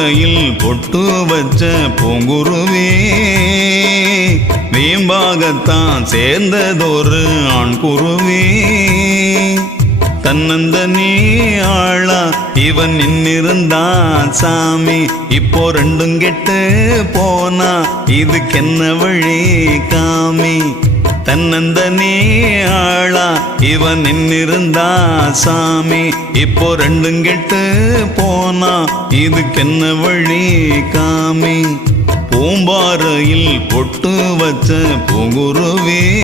பூம்பாறையில் பொட்டு வச்ச பூங்குருவே வீம்பாகத்தான் சேர்ந்ததொரு ஆண் குருவே தன்னந்தனே ஆளா இவன் நின்னிருந்தான் சாமி இப்போ ரெண்டும் கெட்டு போனா இதுக்கென்ன வழி காமி தன்னந்தனே ஆளா இவன் நின்னிருந்தா சாமி இப்போ ரெண்டும் கெட்டு போனா இதுக்கென்ன வழி காமி பூம்பாறையில் பொட்டு வச்ச பூங்குருவே